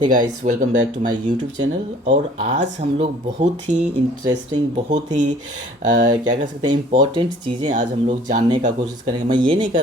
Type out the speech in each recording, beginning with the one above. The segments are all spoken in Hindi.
Hey guys, welcome back to my YouTube channel. और आज हम लोग बहुत ही इंटरेस्टिंग, बहुत ही क्या कह सकते हैं, इम्पॉर्टेंट चीज़ें आज हम लोग जानने का कोशिश करेंगे। मैं ये नहीं कह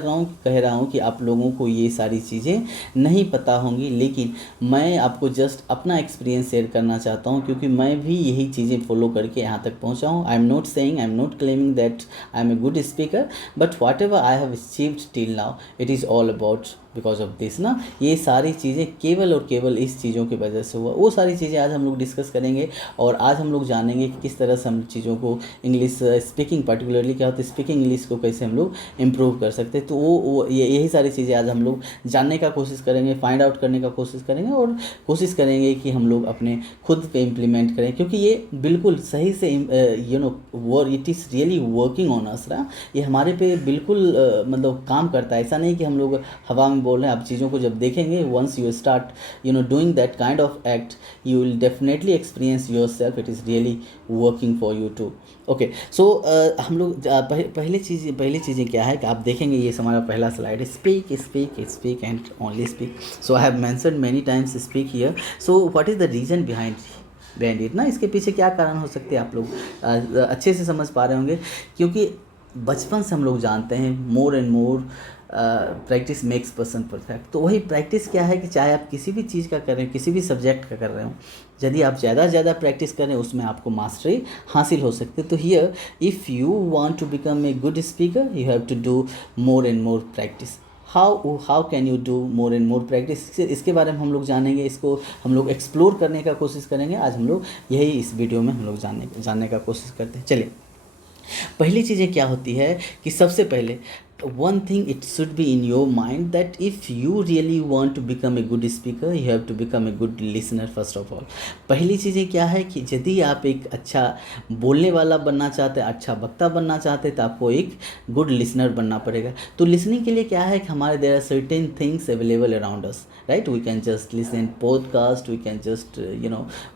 रहा हूँ कि आप लोगों को ये सारी चीज़ें नहीं पता होंगी, लेकिन मैं आपको जस्ट अपना एक्सपीरियंस शेयर करना चाहता हूँ, क्योंकि मैं भी यही चीज़ें फॉलो करके यहाँ तक पहुँचा हूँ। I am not claiming that I am a good speaker, but whatever I have achieved till now, it is all about because of this ना। ये सारी चीज़ें केवल और केवल इस चीज़ों की वजह से हुआ। वो सारी चीज़ें आज हम लोग डिस्कस करेंगे और आज हम लोग जानेंगे कि किस तरह से हम चीज़ों को इंग्लिश स्पीकिंग, पर्टिकुलरली क्या होता है स्पीकिंग इंग्लिश को कैसे हम लोग इम्प्रूव कर सकते हैं। तो यही सारी चीज़ें आज हम लोग जानने का कोशिश करेंगे, फाइंड आउट करने का कोशिश करेंगे और कोशिश करेंगे कि हम लोग अपने खुद पे इम्प्लीमेंट करें, क्योंकि ये बिल्कुल सही से it is really working on us ना। ये हमारे पे बिल्कुल मतलब काम करता है। ऐसा नहीं कि हम लोग हवा में बोल रहे हैं। आप चीज़ों को जब देखेंगे, once you start doing that kind of act, you will definitely experience yourself it is really working for you too. Okay, so हम लोग पहले चीज़ें क्या है कि आप देखेंगे, ये हमारा पहला स्लाइड है, speak and only speak. So I have mentioned many times speak here. So what is the reason behind it ना, इसके पीछे क्या कारण हो सकते हैं आप लोग अच्छे से समझ पा रहे होंगे, क्योंकि बचपन से हम लोग जानते हैं मोर and more practice makes person perfect. तो वही प्रैक्टिस क्या है कि चाहे आप किसी भी चीज़ का कर रहे हैं, किसी भी सब्जेक्ट का कर रहे हो, यदि आप ज़्यादा से ज़्यादा प्रैक्टिस करें उसमें आपको मास्टरी हासिल हो सकती है। तो here if you want to become a good speaker, you have to do more and more practice. How can you do more and more practice, इसके बारे में हम लोग जानेंगे, इसको हम लोग एक्सप्लोर करने का कोशिश करेंगे। आज हम लोग यही इस वीडियो में हम लोग जानने का कोशिश करते हैं। चलिए, पहली चीज़ें क्या होती है कि सबसे पहले one thing it should be in your mind that if you really want to become a good speaker, you have to become a good listener first of all। पहली चीज़ें क्या है कि यदि आप एक अच्छा बोलने वाला बनना चाहते हैं, अच्छा वक्ता बनना चाहते हैं, तो आपको एक गुड लिसनर बनना पड़ेगा। तो लिसनिंग के लिए क्या है कि हमारे there are certain things available around us, right. We can just listen podcast, we can just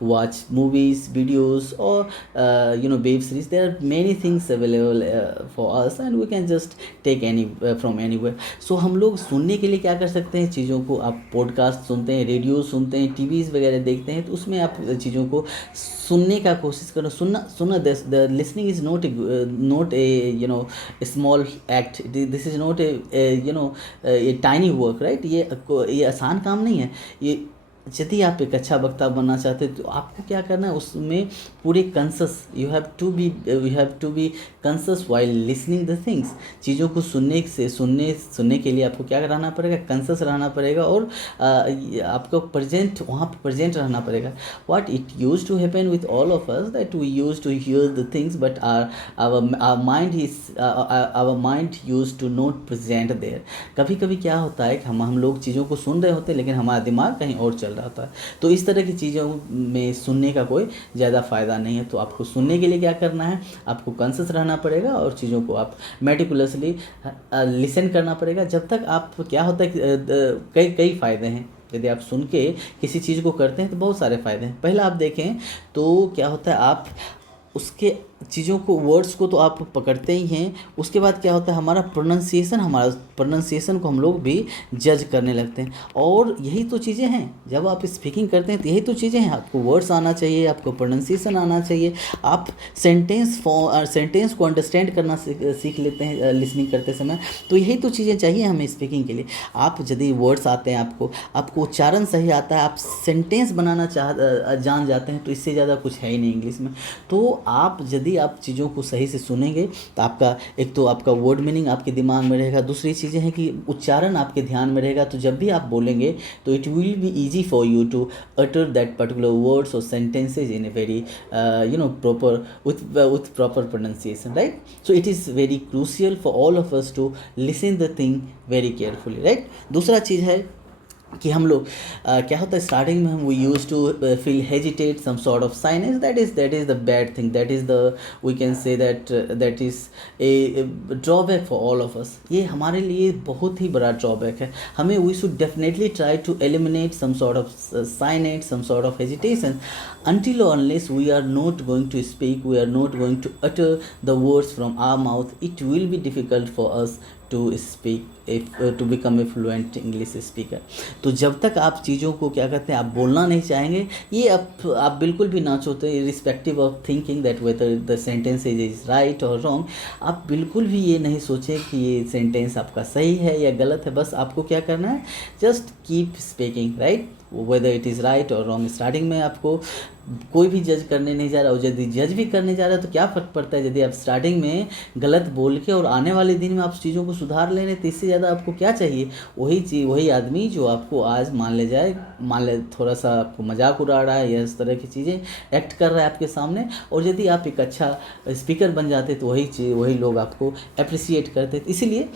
watch movies, videos, or web series. There are many things available for us, and we can just take any from anywhere. So हम लोग सुनने के लिए क्या कर सकते हैं, चीज़ों को आप पॉडकास्ट सुनते हैं, रेडियो सुनते हैं, टीवीज़ वगैरह देखते हैं, तो उसमें आप चीज़ों को सुनने का कोशिश करो। सुनना the listening is not a small act, this is not a tiny work, right. ये आसान काम नहीं है। ये यदि आप एक अच्छा वक्ता बनना चाहते हैं तो आपको क्या करना है, उसमें पूरे conscious you have to be conscious while listening the things. चीज़ों को सुनने के लिए आपको क्या रहना पड़ेगा, कंसस रहना पड़ेगा, और आपको वहाँ पर प्रेजेंट रहना पड़ेगा। What it use to happen with all of us that we use to hear the things, but our mind use to not present there. कभी कभी क्या होता है कि हम लोग चीज़ों को सुन रहे होते हैं, लेकिन हमारा दिमाग कहीं और चल रहा होता है। तो इस तरह की चीज़ों में सुनने का कोई ज़्यादा फ़ायदा नहीं है। तो आपको सुनने के लिए क्या करना है, आपको कंसस रहना पड़ेगा और चीज़ों को आप मेटिकुलसली लिसन करना पड़ेगा। जब तक आप क्या होता है कई फ़ायदे हैं। यदि आप सुन के किसी चीज़ को करते हैं तो बहुत सारे फ़ायदे हैं। पहला आप देखें तो क्या होता है, आप उसके चीज़ों को, वर्ड्स को तो आप पकड़ते ही हैं, उसके बाद क्या होता है, हमारा प्रोनाउंसिएशन को हम लोग भी जज करने लगते हैं। और यही तो चीज़ें हैं, जब आप स्पीकिंग करते हैं तो यही तो चीज़ें हैं। आपको वर्ड्स आना चाहिए, आपको प्रोनाउंसिएशन आना चाहिए, आप सेंटेंस को अंडरस्टैंड करना सीख लेते हैं लिसनिंग करते समय। तो यही तो चीज़ें चाहिए हमें स्पीकिंग के लिए। आप यदि वर्ड्स आते हैं, आपको उच्चारण सही आता है, आप सेंटेंस बनाना जान जाते हैं, तो इससे ज़्यादा कुछ है ही नहीं इंग्लिश में। तो आप यदि आप चीज़ों को सही से सुनेंगे तो आपका वर्ड मीनिंग आपके दिमाग में रहेगा, दूसरी चीज़ें हैं कि उच्चारण आपके ध्यान में रहेगा। तो जब भी आप बोलेंगे तो it will be easy for you to utter that particular words or sentences in a very proper with proper pronunciation, right? So it is very crucial for all of us to listen the thing very carefully, right? दूसरा चीज़ है कि हम लोग क्या होता है, स्टार्टिंग में हम we use to feel hesitate, some sort of shyness, that is the bad thing, that is the we can say that is a drawback for all of us. ये हमारे लिए बहुत ही बड़ा ड्रॉबैक है। हमें we should definitely try to eliminate some sort of shyness, some sort of hesitation, until or unless we are not going to speak, we are not going to utter the words from our mouth, it will be difficult for us to speak to become a fluent English speaker. तो जब तक आप चीज़ों को क्या कहते हैं आप बोलना नहीं चाहेंगे, ये आप बिल्कुल भी ना सोचते, irrespective of thinking that whether the sentence is right और रॉन्ग, आप बिल्कुल भी ये नहीं सोचें कि ये सेंटेंस आपका सही है या गलत है। बस आपको क्या करना है, just keep speaking, right, whether it is right और रॉन्ग। स्टार्टिंग में आपको कोई भी जज करने नहीं जा रहा, और यदि जज भी करने जा रहा है तो क्या फ़र्क पड़ता है यदि आप स्टार्टिंग में गलत बोल के और आने वाले दिन में आप चीज़ों को सुधार ले रहे हैं, तो इससे ज़्यादा आपको क्या चाहिए। वही चीज़, वही आदमी जो आपको आज मान ले थोड़ा सा आपको मजाक उड़ा रहा है या इस तरह की चीज़ें एक्ट कर रहा है आपके सामने, और यदि आप एक अच्छा स्पीकर बन जाते तो वही लोग आपको अप्रिसिएट करते। इसीलिए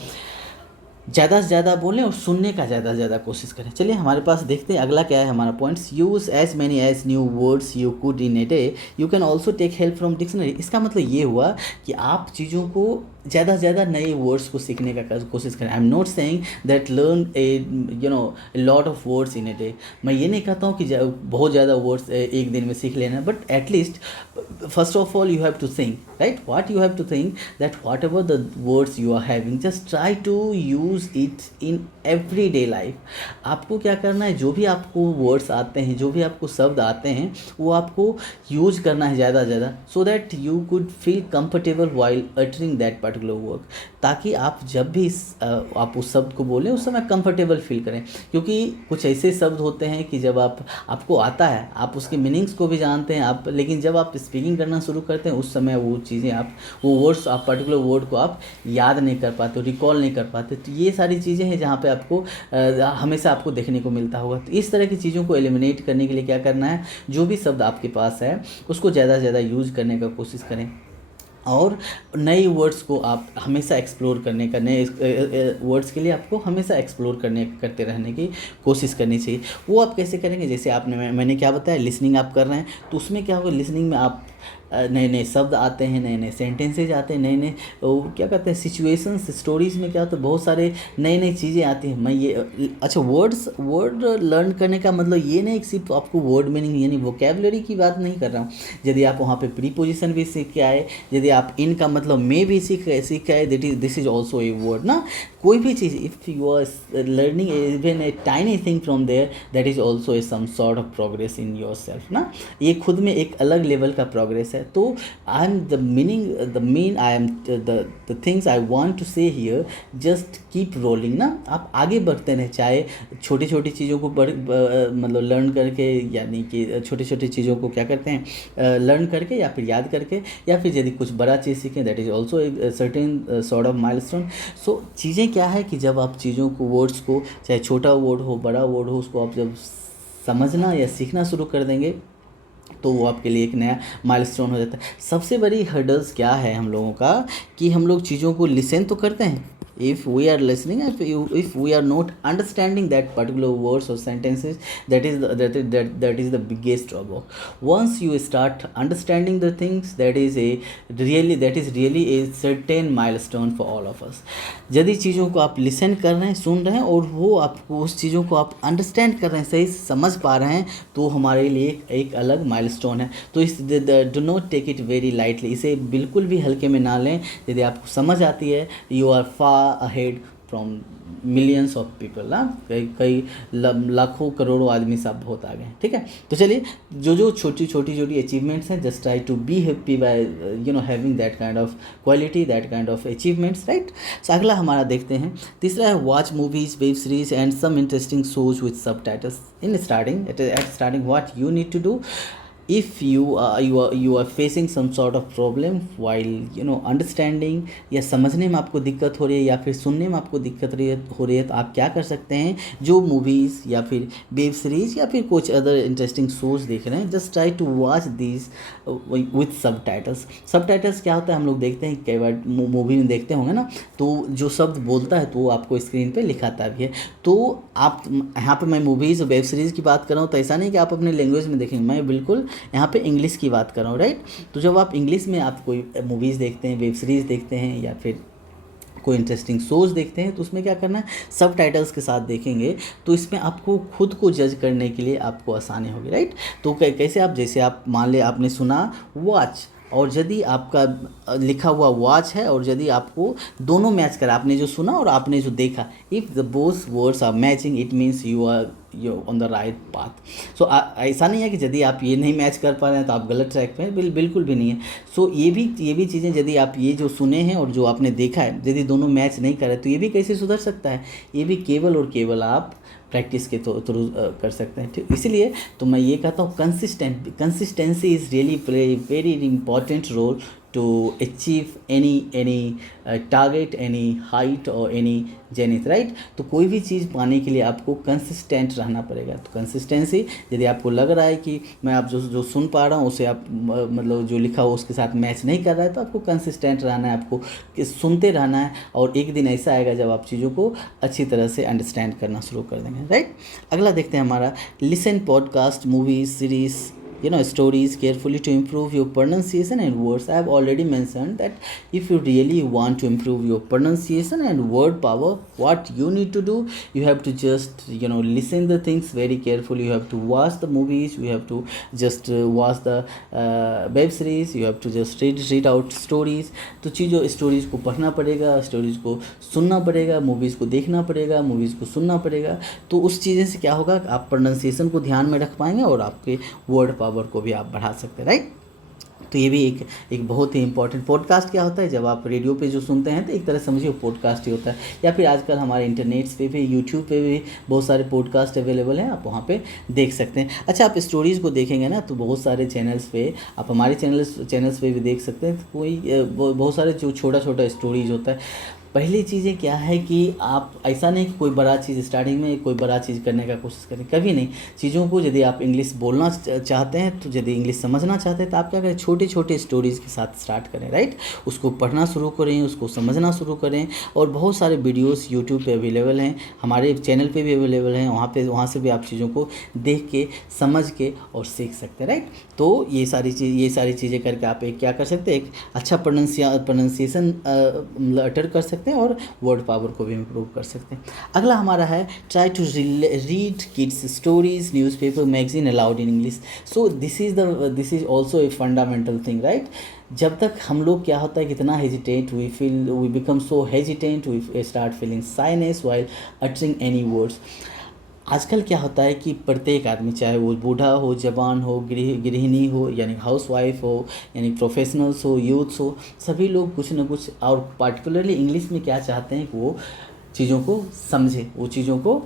ज़्यादा से ज़्यादा बोलें और सुनने का ज़्यादा से ज़्यादा कोशिश करें। चलिए हमारे पास देखते हैं अगला क्या है हमारा points. Use as many as new words you could in a day, you can also take help from dictionary. इसका मतलब ये हुआ कि आप चीज़ों को ज़्यादा से ज़्यादा नए वर्ड्स को सीखने का कोशिश करें। आई am not saying that learn a lot of words in a day. मैं ये नहीं कहता हूँ कि बहुत ज़्यादा वर्ड्स एक दिन में सीख लेना, but at least first of all you have to think, right, what you have to think that whatever the words you are having, just try to use it in every day life. आपको क्या करना है, जो भी आपको वर्ड्स आते हैं, जो भी आपको शब्द आते हैं, वो आपको यूज़ करना है ज़्यादा से ज़्यादा, so that you could feel comfortable while uttering that particular word, ताकि आप जब भी आप उस शब्द को बोलें उस समय कंफर्टेबल फील करें। क्योंकि कुछ ऐसे शब्द होते हैं कि जब आपको आता है, आप उसके मीनिंग्स को भी जानते हैं आप, लेकिन जब आप स्पीकिंग करना शुरू करते हैं उस समय वो चीज़ें वो वर्ड्स पर्टिकुलर वर्ड को आप याद नहीं कर पाते, रिकॉल नहीं कर पाते। तो ये सारी चीज़ें हैं जहाँ पे आपको हमेशा आपको देखने को मिलता होगा। तो इस तरह की चीज़ों को एलिमिनेट करने के लिए क्या करना है, जो भी शब्द आपके पास है उसको ज़्यादा से ज़्यादा यूज़ करने का कोशिश करें, और नए वर्ड्स को आप हमेशा एक्सप्लोर करने का, नए वर्ड्स के लिए आपको हमेशा एक्सप्लोर करते रहने की कोशिश करनी चाहिए। वो आप कैसे करेंगे, जैसे मैंने क्या बताया, लिसनिंग आप कर रहे हैं तो उसमें क्या होगा, लिसनिंग में आप नए नए शब्द आते हैं, नए नए सेंटेंसेज आते हैं, नए नए क्या कहते हैं सिचुएशंस, स्टोरीज़ में क्या होता है, बहुत सारे नई नई चीज़ें आती हैं। मैं ये अच्छा वर्ड लर्न करने का मतलब ये नहीं कि सिर्फ आपको वर्ड मीनिंग यानी वोकेबलरी की बात नहीं कर रहा हूँ। यदि आप वहाँ पे प्रीपोजिशन भी सीख के आए, यदि आप इनका मतलब में भी सीख के आए, this is also a word ना। कोई भी चीज़ if you are learning even a tiny thing from there, that is also a some sort of progress in yourself ना। ये खुद में एक अलग लेवल का प्रोग्रेस है। तो I am the things I want to say here, just keep rolling ना। आप आगे बढ़ते रहें, चाहे छोटी छोटी चीज़ों को मतलब लर्न करके, यानी कि छोटी छोटी चीज़ों को क्या करते हैं लर्न करके या फिर याद करके, या फिर यदि कुछ बड़ा चीज़ सीखें, that is also a certain sort of milestone. So चीज़ें क्या है कि जब आप चीज़ों को, वर्ड्स को, चाहे छोटा वर्ड हो बड़ा वर्ड हो, उसको आप जब समझना या सीखना शुरू कर देंगे तो वो आपके लिए एक नया माइलस्टोन हो जाता है। सबसे बड़ी हर्डल्स क्या है हम लोगों का, कि हम लोग चीज़ों को लिसन तो करते हैं, if we are listening, if we are not understanding that particular words or sentences, that is the biggest drawback. Once you start understanding the things, that is really a certain milestone for all of us. यदि चीज़ों को आप लिसन कर रहे हैं, सुन रहे हैं, और वो आपको उस चीज़ों को आप अंडरस्टैंड कर रहे हैं, सही से समझ पा रहे हैं, तो हमारे लिए एक अलग माइलस्टोन है। तो इस do not take it very lightly, इसे बिल्कुल भी हल्के में ना लें। यदि आपको समझ आती है, you are far ahead from millions of people ना, कई लाखों करोड़ों आदमी सब बहुत आगे हैं, ठीक है। तो चलिए, जो छोटी अचीवमेंट्स हैं, just try to be happy by having that kind of quality, that kind of achievements, right. So अगला हमारा देखते हैं, तीसरा है watch movies, web series and some interesting shows with subtitles in starting. At starting what you need to do, if you are facing some sort of problem while understanding, या समझने में आपको दिक्कत हो रही है या फिर सुनने में आपको दिक्कत हो रही है, तो आप क्या कर सकते हैं, जो मूवीज़ या फिर वेब सीरीज़ या फिर कुछ अदर इंटरेस्टिंग शोज़ देख रहे हैं, just try to watch this with subtitles. Subtitles क्या होता है, हम लोग देखते हैं कई बार मूवी में देखते होंगे ना, तो जो शब्द बोलता है तो वो आपको स्क्रीन पे लिखाता भी है। तो आप यहाँ पे, मैं मूवीज़ और वेब सीरीज़ की बात कर रहा हूँ, तो ऐसा नहीं कि आप अपने लैंग्वेज में देखेंगे, मैं बिल्कुल यहाँ पे इंग्लिश की बात कर रहा हूँ, राइट। तो जब आप इंग्लिश में आप कोई मूवीज़ देखते हैं, वेब सीरीज़ देखते हैं, या फिर कोई इंटरेस्टिंग शोज़ देखते हैं, तो उसमें क्या करना है, सब टाइटल्स के साथ देखेंगे, तो इसमें आपको खुद को जज करने के लिए आपको आसानी होगी, राइट। तो कैसे आप, जैसे आप मान ले आपने सुना वॉच, और यदि आपका लिखा हुआ वॉच है और यदि आपको दोनों मैच करा, आपने जो सुना और आपने जो देखा, if the both words are matching it means you on the right path. So ऐसा नहीं है कि यदि आप ये नहीं मैच कर पा रहे हैं तो आप गलत ट्रैक पे हैं, बिल्कुल भी नहीं है। सो ये भी चीज़ें यदि आप ये जो सुने हैं और जो आपने देखा है यदि दोनों मैच नहीं कर रहे तो ये भी कैसे सुधर सकता है? ये भी केवल और केवल आप प्रैक्टिस के थ्रू कर सकते हैं। ठीक, इसीलिए तो मैं ये कहता हूँ consistency is really play very important role to achieve any target, any height or any zenith, right? तो कोई भी चीज़ पाने के लिए आपको कंसिस्टेंट रहना पड़ेगा। तो कंसिस्टेंसी, यदि आपको लग रहा है कि मैं आप जो सुन पा रहा हूँ उसे आप मतलब जो लिखा हो उसके साथ मैच नहीं कर रहा है, तो आपको कंसिस्टेंट रहना है, आपको सुनते रहना है, और एक दिन ऐसा आएगा जब आप चीज़ों को अच्छी तरह से अंडरस्टैंड करना शुरू कर देंगे, राइट? अगला देखते हैं हमारा, listen podcast, movies, series, stories carefully to improve your pronunciation and words. I have already mentioned that if you really want to improve your pronunciation and word power, what you need to do, you have to just listen the things very carefully. You have to watch the movies, you have to just watch the web series, you have to just read out stories. तो चीज़ों स्टोरीज़ को पढ़ना पड़ेगा, स्टोरीज़ को सुनना पड़ेगा, मूवीज़ को देखना पड़ेगा, मूवीज़ को सुनना पड़ेगा। तो उस चीज़ें से क्या होगा, आप प्रोनाउंसिएशन को ध्यान में रख पाएंगे और आपके वर्ड पावर को भी आप बढ़ा सकते हैं, राइट? तो ये भी एक बहुत ही इंपॉर्टेंट। पॉडकास्ट क्या होता है, जब आप रेडियो पे जो सुनते हैं तो एक तरह समझिए पॉडकास्ट ही होता है, या फिर आजकल हमारे इंटरनेट्स पे भी, यूट्यूब पे भी बहुत सारे पॉडकास्ट अवेलेबल हैं, आप वहाँ पे देख सकते हैं। अच्छा, आप स्टोरीज़ को देखेंगे ना तो बहुत सारे चैनल्स पे, आप हमारे चैनल्स पे भी देख सकते हैं। तो कोई बहुत सारे जो छोटा छोटा स्टोरीज होता है। पहली चीज़ें क्या है कि आप ऐसा नहीं कि कोई बड़ा चीज़ स्टार्टिंग में कोई बड़ा चीज़ करने का कोशिश करें, कभी नहीं। चीज़ों को यदि आप इंग्लिश बोलना चाहते हैं, तो यदि इंग्लिश समझना चाहते हैं तो आप क्या करें, छोटे छोटे स्टोरीज़ के साथ स्टार्ट करें, राइट? उसको पढ़ना शुरू करें, उसको समझना शुरू करें। और बहुत सारे वीडियोस यूट्यूब पे अवेलेबल हैं, हमारे चैनल पे भी अवेलेबल हैं, वहाँ से भी आप चीज़ों को देख के, समझ के और सीख सकते हैं, राइट? तो ये सारी चीज़ें करके आप एक क्या कर सकते हैं, एक अच्छा प्रोनाउंसिएशन अटर कर सकते हैं और वर्ड पावर को भी इम्प्रूव कर सकते हैं। अगला हमारा है, try to read kids stories, newspaper, magazine aloud in English. So this is also a fundamental thing, right? जब तक हम लोग क्या होता है, कितना hesitate we become so hesitant, we start feeling shyness while uttering any words. आजकल क्या होता है कि प्रत्येक आदमी, चाहे वो बूढ़ा हो, जवान हो, गृहिणी हो, यानी हाउसवाइफ हो, यानी प्रोफेशनल्स हो, यूथ्स हो, सभी लोग कुछ ना कुछ, और पार्टिकुलरली इंग्लिश में क्या चाहते हैं कि वो चीज़ों को समझें, वो चीज़ों को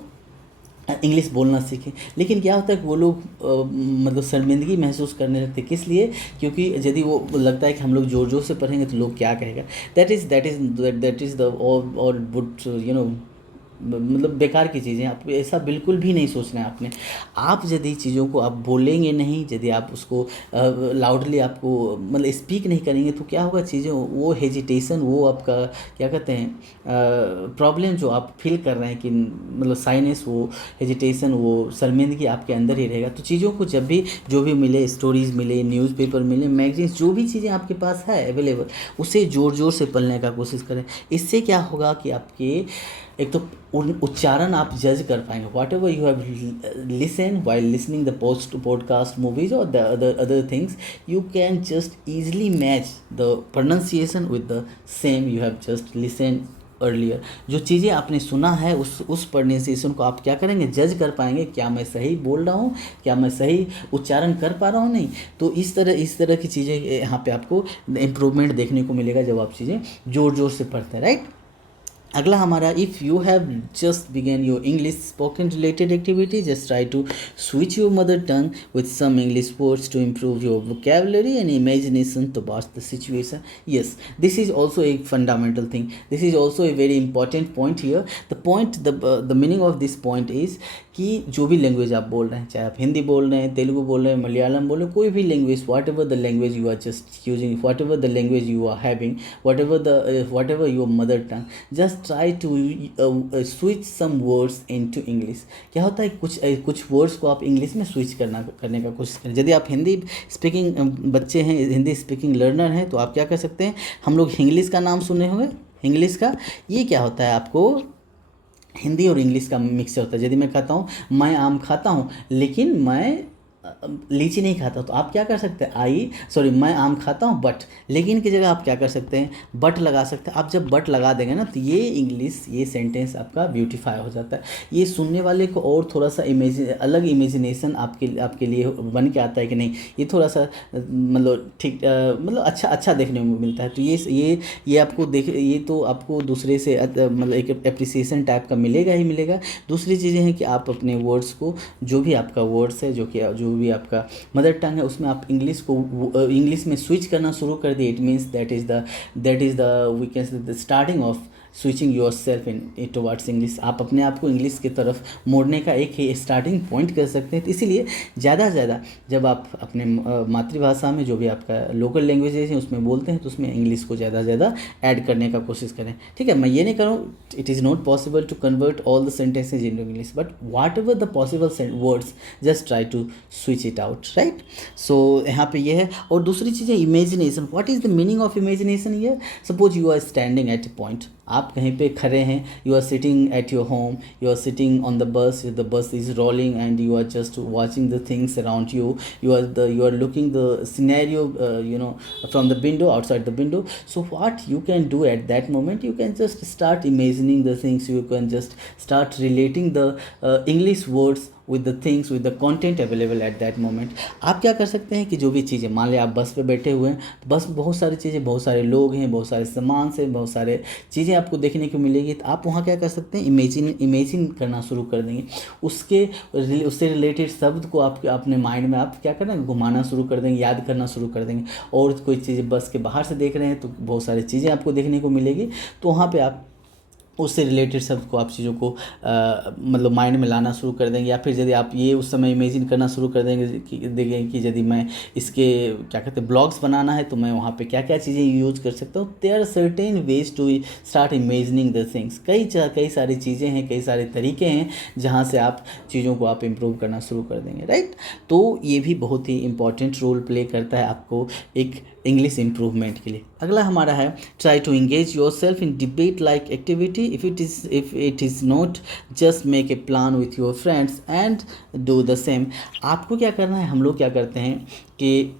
इंग्लिश बोलना सीखें। लेकिन क्या होता है कि वो लोग मतलब शर्मिंदगी महसूस करने लगते। किस लिए? क्योंकि यदि वो लगता है कि हम लोग ज़ोर ज़ोर से पढ़ेंगे तो लोग क्या कहेगा, दैट इज़ द और वुड मतलब बेकार की चीज़ें। आप ऐसा बिल्कुल भी नहीं सोचना है आपने। आप यदि चीज़ों को आप बोलेंगे नहीं, यदि आप उसको लाउडली आपको मतलब स्पीक नहीं करेंगे, तो क्या होगा, चीज़ें वो हेजिटेशन, वो आपका क्या कहते हैं प्रॉब्लम जो आप फील कर रहे हैं कि मतलब साइनेस, वो हेजिटेशन, वो शर्मिंदगी आपके अंदर ही रहेगा। तो चीज़ों को जब भी जो भी मिले, स्टोरीज़ मिले, न्यूज़पेपर मिले, मैगजीन्स, जो भी चीज़ें आपके पास है अवेलेबल, उसे ज़ोर ज़ोर से पढ़ने का कोशिश करें। इससे क्या होगा कि आपके एक तो उच्चारण आप जज कर पाएंगे। Whatever you have listen while listening the podcast, movies और the other things, you can just easily match the pronunciation with the same you have just listen earlier. जो चीज़ें आपने सुना है उस प्रोनाउंसिएशन को आप क्या करेंगे, जज कर पाएंगे, क्या मैं सही बोल रहा हूँ, क्या मैं सही उच्चारण कर पा रहा हूँ, नहीं। तो इस तरह की चीज़ें यहाँ पे आपको इम्प्रूवमेंट देखने को मिलेगा जब आप चीज़ें ज़ोर ज़ोर से पढ़ते हैं, राइट? अगला हमारा, if you have just began your English spoken related activity, just try to switch your mother tongue with some English words to improve your vocabulary and imagination towards the situation. Yes, this is also a fundamental thing. This is also a very important point here. The meaning of this point is कि जो भी लैंग्वेज आप बोल रहे हैं, चाहे आप हिंदी बोल रहे हैं, तेलुगु बोल रहे हैं, मलयालम बोल रहे हैं, कोई भी language, whatever the language you are just using, whatever the language you are having, whatever your mother tongue, just try to switch some words into English. क्या होता है, कुछ वर्ड्स को आप इंग्लिश में स्विच करने का कोशिश करें। यदि आप हिंदी स्पीकिंग बच्चे हैं, हिंदी स्पीकिंग लर्नर हैं, तो आप क्या कर सकते हैं, हम लोग इंग्लिश का नाम सुने होंगे, इंग्लिश का ये क्या होता है, आपको हिंदी और इंग्लिश का मिक्सचर होता है। यदि मैं कहता हूँ मैं आम खाता हूँ, लेकिन मैं लीची नहीं खाता, तो आप क्या कर सकते हैं, मैं आम खाता हूँ बट, लेकिन की जगह आप क्या कर सकते हैं, बट लगा सकते हैं। आप जब बट लगा देंगे ना, तो ये इंग्लिश, ये सेंटेंस आपका ब्यूटीफाई हो जाता है। ये सुनने वाले को और थोड़ा सा अलग इमेजिनेशन आपके लिए बन के आता है कि नहीं, ये थोड़ा सा मतलब ठीक, मतलब अच्छा अच्छा देखने को मिलता है। तो ये आपको ये तो आपको दूसरे से मतलब एक अप्रिसिएशन टाइप का मिलेगा ही मिलेगा। दूसरी चीज़ें हैं कि आप अपने वर्ड्स को, जो भी आपका वर्ड्स है, जो भी आपका मदर टंग है, उसमें आप इंग्लिश में स्विच करना शुरू कर दिए। It means that is the we can say the starting of switching yourself in towards English. आप अपने आप को इंग्लिश की तरफ मोड़ने का एक ही स्टार्टिंग पॉइंट कर सकते हैं। तो इसीलिए ज़्यादा से ज़्यादा जब आप अपने मातृभाषा में, जो भी आपका लोकल लैंग्वेजेस है, उसमें बोलते हैं, तो उसमें इंग्लिश को ज़्यादा से ज़्यादा ऐड करने का कोशिश करें। ठीक है, मैं ये नहीं कर रहा हूँ, it is not possible to convert all the sentences in English, but whatever the possible words, just try to switch it out, right. So यहाँ पे ये है। और दूसरी चीज़ है imagination. What is the meaning of imagination here? Suppose you are standing at a point, आप कहीं पे खड़े हैं, you are sitting at your home, you are sitting on the bus, the bus is rolling and you are just watching the things around you, you are looking the scenario, from the window, outside the window. So what you can do at that moment, you can just start imagining the things, you can just start relating the English words with the things, with the content available at that moment. आप क्या कर सकते हैं कि जो भी चीज़ें, मान लिया आप बस पे बैठे हुए हैं, तो बस में बहुत सारी चीज़ें, बहुत सारे लोग हैं, बहुत सारे सामान से, बहुत सारे चीज़ें आपको देखने को मिलेगी। तो आप वहाँ क्या कर सकते हैं, इमेजिन करना शुरू कर देंगे। उससे रिलेटेड शब्द को आप अपने माइंड में आप क्या करना, घुमाना शुरू कर देंगे, याद करना शुरू कर देंगे। और कोई चीज़ें बस के बाहर से देख रहे हैं, तो बहुत सारी चीज़ें आपको देखने को मिलेगी। तो वहाँ पर आप उससे रिलेटेड शब्द को, आप चीज़ों को मतलब माइंड में लाना शुरू कर देंगे। या फिर यदि आप ये उस समय इमेजिन करना शुरू कर देंगे कि यदि मैं इसके क्या कहते हैं ब्लॉग्स बनाना है, तो मैं वहाँ पे क्या क्या चीज़ें यूज कर सकता हूँ। There are certain ways to start imagining the things. कई सारी चीज़ें हैं, कई सारे तरीके हैं जहाँ से आप चीज़ों को आप इम्प्रूव करना शुरू कर देंगे, राइट। तो ये भी बहुत ही इंपॉर्टेंट रोल प्ले करता है आपको एक इंग्लिश इम्प्रूवमेंट के लिए। अगला हमारा है, try to engage yourself in debate like activity. If it is not, just make a plan with your friends and do the same. आपको क्या करना है, हम लोग क्या करते हैं कि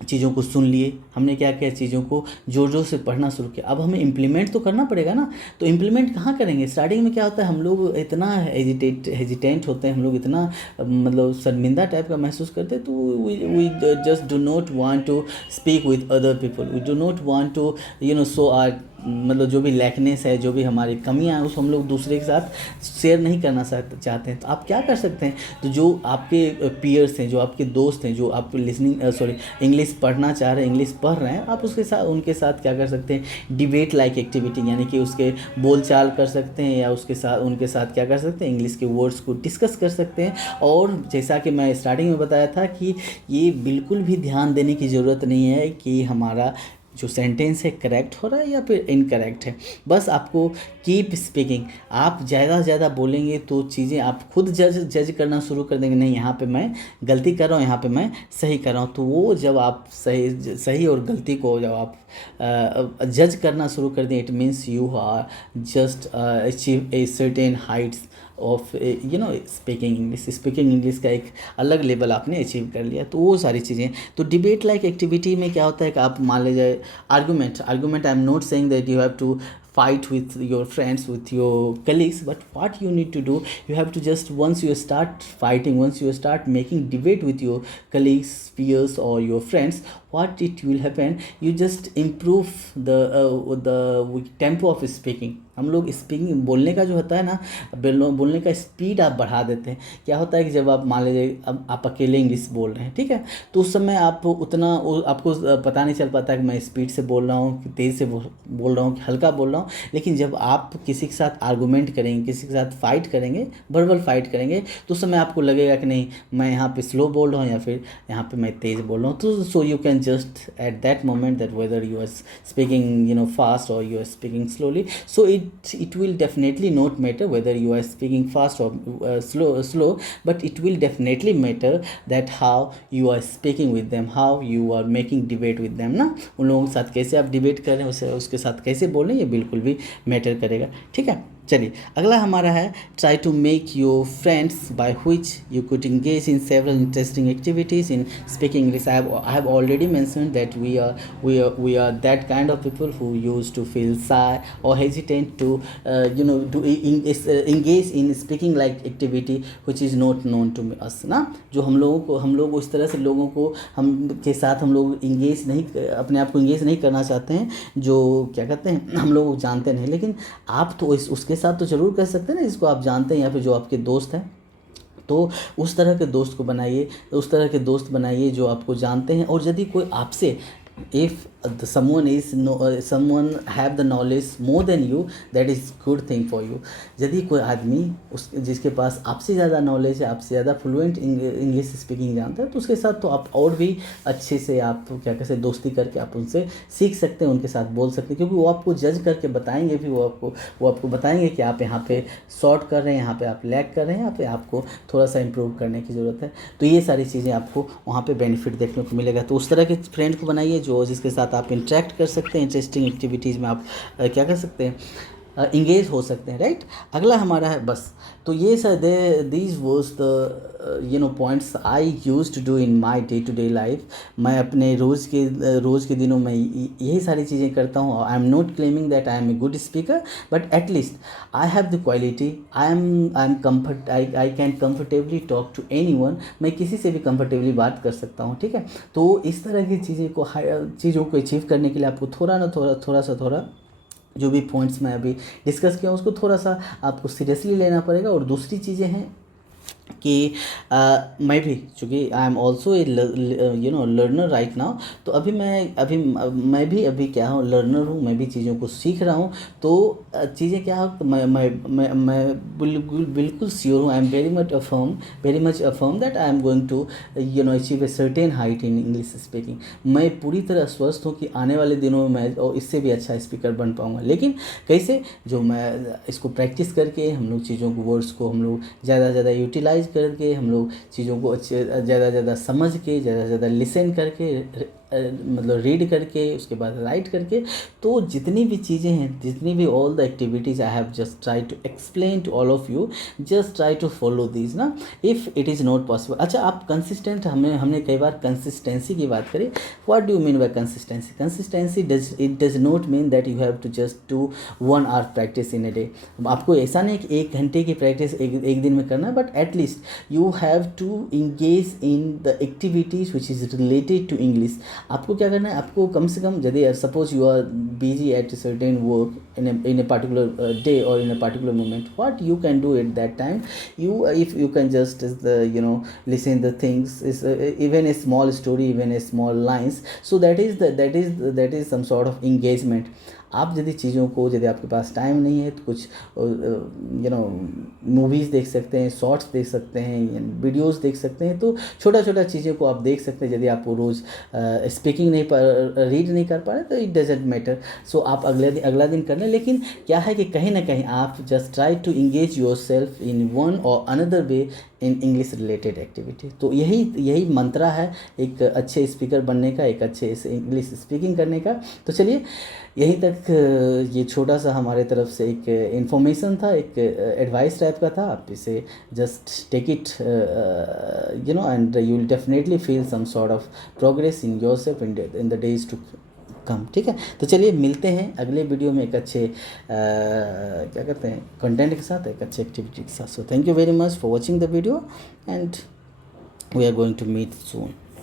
चीज़ों को सुन लिए, हमने क्या किया, चीज़ों को जोर जोर से पढ़ना शुरू किया। अब हमें इम्प्लीमेंट तो करना पड़ेगा ना। तो इम्प्लीमेंट कहाँ करेंगे? स्टार्टिंग में क्या होता है, हम लोग इतना हेजिटेंट होते हैं, हम लोग इतना मतलब शर्मिंदा टाइप का महसूस करते हैं। तो we just do not want to speak with other people, we do not want to show or मतलब जो भी लैकनेस है, जो भी हमारी कमियां हैं, उसको हम लोग दूसरे के साथ शेयर नहीं करना चाहते हैं। तो आप क्या कर सकते हैं, तो जो आपके पीयर्स हैं, जो आपके दोस्त हैं, जो आप इंग्लिश पढ़ना चाह रहे हैं, इंग्लिश पढ़ रहे हैं, आप उनके साथ क्या कर सकते हैं, डिबेट लाइक एक्टिविटी, यानी कि उसके बोलचाल कर सकते हैं, या उनके साथ क्या कर सकते हैं, इंग्लिश के वर्ड्स को डिस्कस कर सकते हैं। और जैसा कि मैं स्टार्टिंग में बताया था कि ये बिल्कुल भी ध्यान देने की ज़रूरत नहीं है कि हमारा जो सेंटेंस है करेक्ट हो रहा है या फिर इनकरेक्ट है। बस आपको कीप स्पीकिंग। आप ज़्यादा से ज़्यादा बोलेंगे तो चीज़ें आप खुद जज करना शुरू कर देंगे, नहीं यहाँ पे मैं गलती कर रहा हूँ, यहाँ पे मैं सही कर रहा हूँ। तो वो जब आप सही और गलती को जब आप जज करना शुरू कर दें, it means you are just achieve a certain heights of speaking English का एक अलग लेवल आपने अचीव कर लिया। तो वो सारी चीज़ें, तो डिबेट लाइक एक्टिविटी में क्या होता है कि आप मान लीजिए argument I am not saying that you have to fight with your friends, with your colleagues, but what you need to do, you have to just, once you start fighting, once you start making debate with your colleagues, peers or your friends, what it will happen, you just improve the tempo of speaking. हम लोग स्पीकिंग बोलने का जो होता है ना, बोलने का स्पीड आप बढ़ा देते हैं। क्या होता है कि जब आप मान लीजिए अब आप अकेले इंग्लिश बोल रहे हैं, ठीक है, तो उस समय आप आपको पता नहीं चल पाता कि मैं स्पीड से बोल रहा हूँ कि तेज़ से बोल रहा हूँ कि हल्का बोल रहा हूँ। लेकिन जब आप किसी के साथ आर्गूमेंट करेंगे, किसी के साथ फाइट करेंगे, वर्बल फाइट करेंगे, तो उस समय आपको लगेगा कि नहीं मैं यहाँ पे स्लो बोल रहा हूँ या फिर यहाँ पे मैं तेज़ बोल रहा हूँ। तो so you can just at that moment that whether you are speaking fast or you are speaking slowly, so it will definitely not matter whether you are speaking fast or slow, but it will definitely matter that how you are speaking with them, how you are making debate with them ना, उन लोगों के साथ कैसे आप डिबेट कर रहे हैं, उसके साथ कैसे बोल रहे हैं, ये बिल्कुल भी मैटर करेगा। ठीक है, चलिए अगला हमारा है try to make your friends by which you could engage in several interesting activities in speaking English. I have already mentioned that we are that kind of people who used to feel shy or hesitant to engage in speaking like activity which is not known to us ना। जो हम लोग उस तरह से लोगों को हम के साथ हम लोग इंगेज नहीं, अपने आप को इंगेज नहीं करना चाहते हैं, जो क्या कहते हैं हम लोग जानते नहीं। लेकिन आप तो उसके साथ तो ज़रूर कर सकते हैं ना, जिसको आप जानते हैं या फिर जो आपके दोस्त हैं। तो उस तरह के दोस्त को बनाइए, उस तरह के दोस्त बनाइए जो आपको जानते हैं। और यदि कोई आपसे if someone have the knowledge more than you, that is good thing for you। यदि कोई आदमी जिसके पास आपसे ज़्यादा नॉलेज है, आपसे ज़्यादा फ्लुएंट इंग्लिश स्पीकिंग जानता है, तो उसके साथ तो आप और भी अच्छे से आप क्या कहते हैं दोस्ती करके आप उनसे सीख सकते हैं, उनके साथ बोल सकते हैं। क्योंकि वो आपको जज करके बताएंगे भी, वो आपको बताएंगे कि आप यहाँ पे शॉर्ट कर रहे हैं, यहाँ पे आप लैग कर रहे हैं, यहाँ पे आपको थोड़ा सा इम्प्रूव करने की ज़रूरत है। तो ये सारी चीज़ें आपको वहाँ पे बेनिफिट देखने को मिलेगा। तो उस तरह के फ्रेंड को बनाइए जिसके साथ आप इंटरेक्ट कर सकते हैं, इंटरेस्टिंग एक्टिविटीज़ में आप क्या कर सकते हैं, इंगेज हो सकते हैं, राइट। अगला हमारा है बस। तो ये these was the points I used to do in my day to day life. मैं अपने रोज़ के दिनों में यही सारी चीज़ें करता हूँ। I am not claiming that I am a good speaker, but at least I have the quality, I can comfortably talk to anyone. मैं किसी से भी कंफर्टेबली बात कर सकता हूँ, ठीक है। तो इस तरह की चीज़ों को अचीव करने के लिए आपको थोड़ा सा जो भी पॉइंट्स मैं अभी डिस्कस किया उसको थोड़ा सा आपको सीरियसली लेना पड़ेगा। और दूसरी चीज़ें हैं कि मैं भी चूँकि I am also a learner right now. तो मैं भी क्या हूँ, लर्नर हूँ, मैं भी चीज़ों को सीख रहा हूँ। तो चीज़ें क्या हो, मैं बिल्कुल श्योर हूँ, I am very much affirm that I am going to achieve a certain height in English speaking. मैं पूरी तरह स्वस्थ हूँ कि आने वाले दिनों में मैं और इससे भी अच्छा स्पीकर बन पाऊँगा। लेकिन कैसे, जो मैं इसको प्रैक्टिस करके हम लोग चीज़ों को, वर्ड्स को हम लोग ज़्यादा से ज़्यादा यूटिलाइज करके, हम लोग चीज़ों को ज़्यादा से ज़्यादा समझ के, ज़्यादा से ज़्यादा लिसन करके, मतलब रीड करके, उसके बाद राइट करके। तो जितनी भी चीज़ें हैं, जितनी भी all the activities I have just try to explain to all of you, just try to follow this ना, if it is not possible. अच्छा, आप कंसिस्टेंट, हमने कई बार कंसिस्टेंसी की बात करी। What do you mean by consistency? Consistency does not mean that you have to just do 1 hour practice in a day. आपको ऐसा नहीं कि 1 घंटे की प्रैक्टिस एक दिन में करना है, but at least you have to engage in the activities which is related to English. आपको क्या करना है, आपको कम से कम, यदि suppose you are busy at certain work in a particular day और in a particular moment, what you can do at that time, if you can just listen the things, is even a small story, even a small lines, so that is some sort of engagement। आप यदि चीज़ों को, यदि आपके पास टाइम नहीं है तो कुछ मूवीज़ देख सकते हैं, शॉर्ट्स देख सकते हैं, वीडियोस देख सकते हैं। तो छोटा चीज़ों को आप देख सकते हैं। यदि आप रोज़ स्पीकिंग रीड नहीं कर पा रहे तो इट डजेंट मैटर, सो आप अगला दिन कर लें। लेकिन क्या है कि कहीं ना कहीं आप just try to engage yourself in one और another way in English related activity. तो यही मंत्रा है एक अच्छे स्पीकर बनने का, एक अच्छे इंग्लिश स्पीकिंग करने का। तो चलिए, यहीं तक ये छोटा सा हमारे तरफ से एक इन्फॉर्मेशन था, एक एडवाइस टाइप का था। आप इसे just take it and you will definitely feel some sort of progress in yourself in the days to come, ठीक है। तो चलिए, मिलते हैं अगले वीडियो में एक अच्छे क्या कहते हैं कंटेंट के साथ, एक अच्छे एक्टिविटी के साथ। So thank you very much for watching the video and we are going to meet soon.